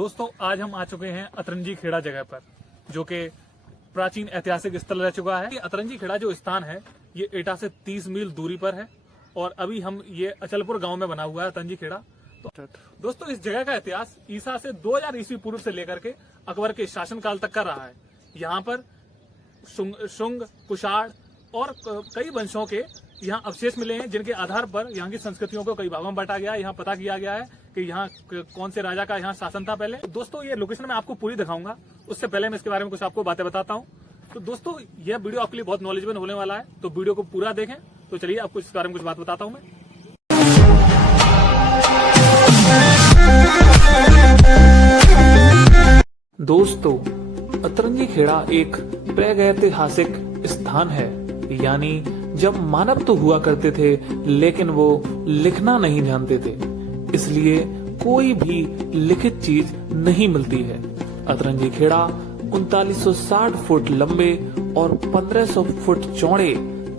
दोस्तों आज हम आ चुके हैं अतरंजी खेड़ा जगह पर, जो कि प्राचीन ऐतिहासिक स्थल रह चुका है। अतरंजी खेड़ा जो स्थान है ये एटा से 30 मील दूरी पर है और अभी हम ये अचलपुर गांव में बना हुआ है अतरंजी खेड़ा। तो दोस्तों इस जगह का इतिहास ईसा से 2000 ईस्वी पूर्व से लेकर के अकबर के शासनकाल तक का रहा है। यहाँ पर शुंग, कुषाण और कई वंशों के यहाँ अवशेष मिले हैं, जिनके आधार पर यहाँ की संस्कृतियों को कई भागों में बांटा गया है। यहाँ पता किया गया है कि यहाँ कौन से राजा का यहाँ शासन था पहले। दोस्तों ये लोकेशन मैं आपको पूरी दिखाऊंगा, उससे पहले मैं इसके बारे में कुछ आपको बातें बताता हूँ। तो दोस्तों यह वीडियो आपके लिए बहुत नॉलेजेबल होने वाला है, तो वीडियो को पूरा देखें। तो चलिए आपको इस बारे में कुछ बात बताता हूँ मैं। दोस्तों अतरंजी खेड़ा एक प्रागैतिहासिक स्थान है, यानी जब मानव तो हुआ करते थे लेकिन वो लिखना नहीं जानते थे, इसलिए कोई भी लिखित चीज नहीं मिलती है। अतरंजी खेड़ा 3960 फुट लंबे और 1500 फुट चौड़े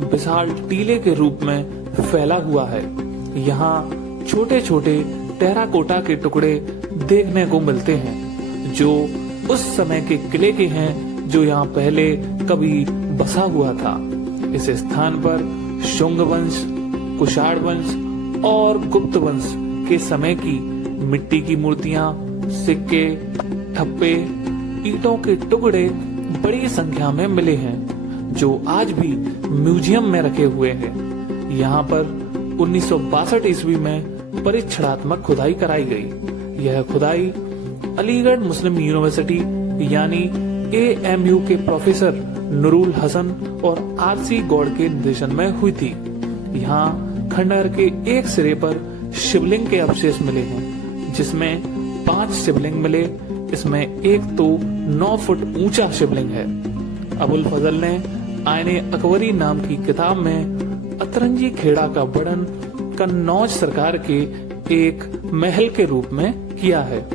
विशाल टीले के रूप में फैला हुआ है। यहाँ छोटे छोटे टेराकोटा के टुकड़े देखने को मिलते हैं, जो उस समय के किले के हैं, जो यहाँ पहले कभी बसा हुआ था। इस स्थान पर शुंग वंश, कुषाण वंश और गुप्त वंश के समय की मिट्टी की मूर्तियां, सिक्के, ठप्पे, ईंटों के टुकड़े बड़ी संख्या में मिले हैं, जो आज भी म्यूजियम में रखे हुए हैं। यहाँ पर 1962 ईस्वी में परीक्षणात्मक खुदाई कराई गई। यह खुदाई अलीगढ़ मुस्लिम यूनिवर्सिटी यानी AMU के प्रोफेसर नूरुल हसन और RC गौड़ के निर्देशन में हुई थी। यहाँ खंडहर के एक सिरे पर शिवलिंग के अवशेष मिले हैं, जिसमें 5 शिवलिंग मिले। इसमें एक तो 9 फुट ऊंचा शिवलिंग है। अबुल फजल ने आईने अकबरी नाम की किताब में अतरंजी खेड़ा का वर्णन कन्नौज सरकार के एक महल के रूप में किया है।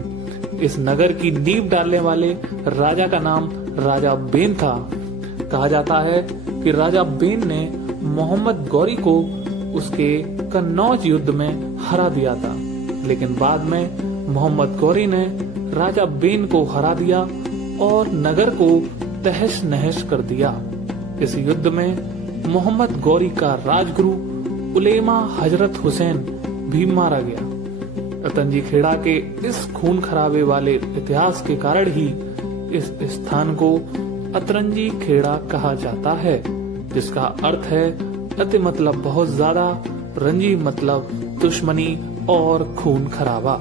इस नगर की नींव डालने वाले राजा का नाम राजा बेन था। कहा जाता है कि राजा बेन ने मोहम्मद गौरी को उसके कन्नौज युद्ध में हरा दिया था, लेकिन बाद में मोहम्मद गौरी ने राजा बेन को हरा दिया और नगर को तहस नहस कर दिया। इस युद्ध में मोहम्मद गौरी का राजगुरु उलेमा हजरत हुसैन भी मारा गया। अतरंजी खेड़ा के इस खून खराबे वाले इतिहास के कारण ही इस स्थान को अतरंजी खेड़ा कहा जाता है, जिसका अर्थ है अति मतलब बहुत ज्यादा, रंजी मतलब दुश्मनी और खून खराबा।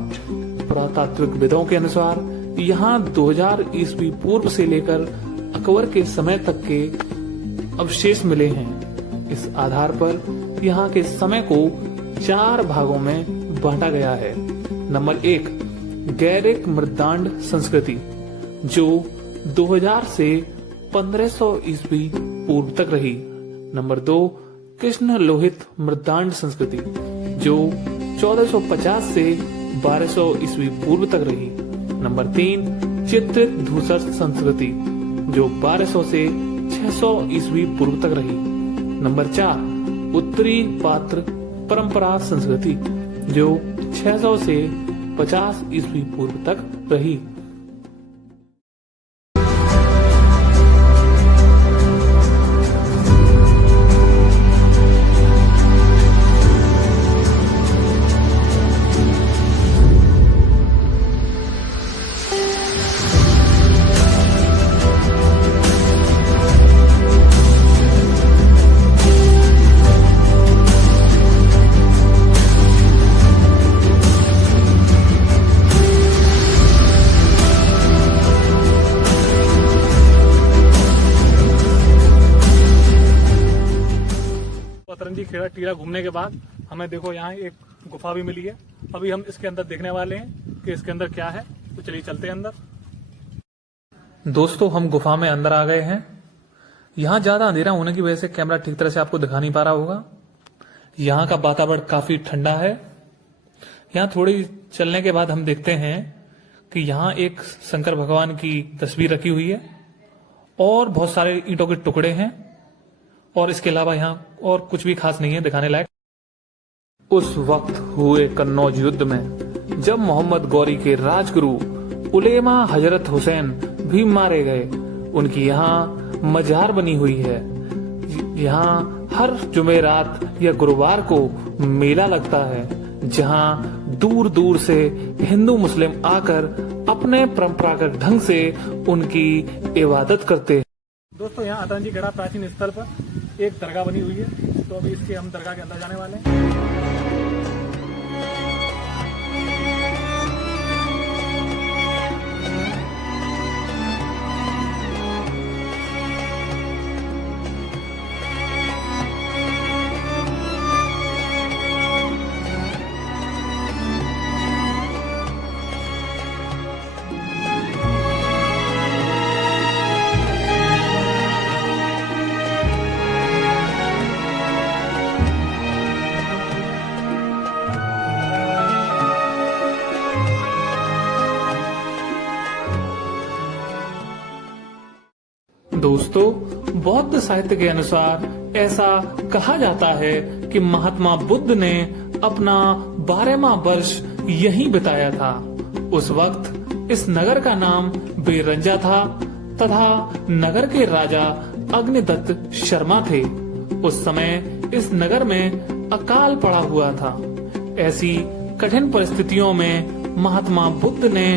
पुरातात्विक विदों के अनुसार यहाँ 2000 ईस्वी पूर्व से लेकर अकबर के समय तक के अवशेष मिले हैं। इस आधार पर यहाँ के समय को 4 भागों में बांटा गया है। नंबर 1 गैरिक मृदांड संस्कृति, जो 2000 से 1500 ईस्वी पूर्व तक रही। नंबर 2 कृष्ण लोहित मृदांड संस्कृति, जो 1450 से 1200 ईस्वी पूर्व तक रही। नंबर 3 चित्रित धूसर संस्कृति, जो 1200 से 600 ईस्वी पूर्व तक रही। नंबर 4 उत्तरी पात्र परंपरा संस्कृति, जो 600 से 50 ईस्वी पूर्व तक रही। अतरंजी खेड़ा टीला घूमने के बाद हमें देखो यहाँ एक गुफा भी मिली है। अभी हम इसके अंदर देखने वाले हैं कि इसके अंदर क्या है, तो चलिए चलते हैं अंदर। दोस्तों हम गुफा में अंदर आ गए हैं। यहाँ ज्यादा अंधेरा होने की वजह से कैमरा ठीक तरह से आपको दिखा नहीं पा रहा होगा। यहाँ का वातावरण काफी ठंडा है। यहाँ थोड़ी चलने के बाद हम देखते हैं कि यहाँ एक शंकर भगवान की तस्वीर रखी हुई है और बहुत सारे ईंटों के टुकड़े हैं, और इसके अलावा यहाँ और कुछ भी खास नहीं है दिखाने लायक। उस वक्त हुए कन्नौज युद्ध में जब मोहम्मद गौरी के राजगुरु उलेमा हजरत हुसैन भी मारे गए। उनकी यहाँ मजार बनी हुई है। यहाँ हर जुमेरात या गुरुवार को मेला लगता है, जहाँ दूर दूर से हिंदू मुस्लिम आकर अपने परंपरागत ढंग से उनकी इबादत करते हैं। दोस्तों, यहाँ अतरंजी खेड़ा प्राचीन स्थल पर एक दरगाह बनी हुई है, तो अभी इसके हम दरगाह के अंदर जाने वाले हैं। दोस्तों, बौद्ध साहित्य के अनुसार ऐसा कहा जाता है कि महात्मा बुद्ध ने अपना 12वां वर्ष यहीं बिताया था। उस वक्त इस नगर का नाम बेरंजा था तथा नगर के राजा अग्निदत्त शर्मा थे। उस समय इस नगर में अकाल पड़ा हुआ था। ऐसी कठिन परिस्थितियों में महात्मा बुद्ध ने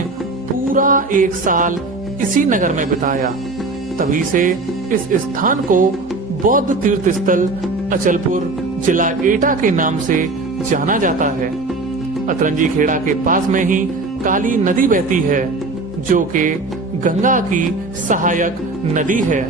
पूरा 1 साल इसी नगर में बिताया। तभी से इस स्थान को बौद्ध तीर्थ स्थल अचलपुर, जिला एटा के नाम से जाना जाता है। अतरंजी खेड़ा के पास में ही काली नदी बहती है, जो कि गंगा की सहायक नदी है।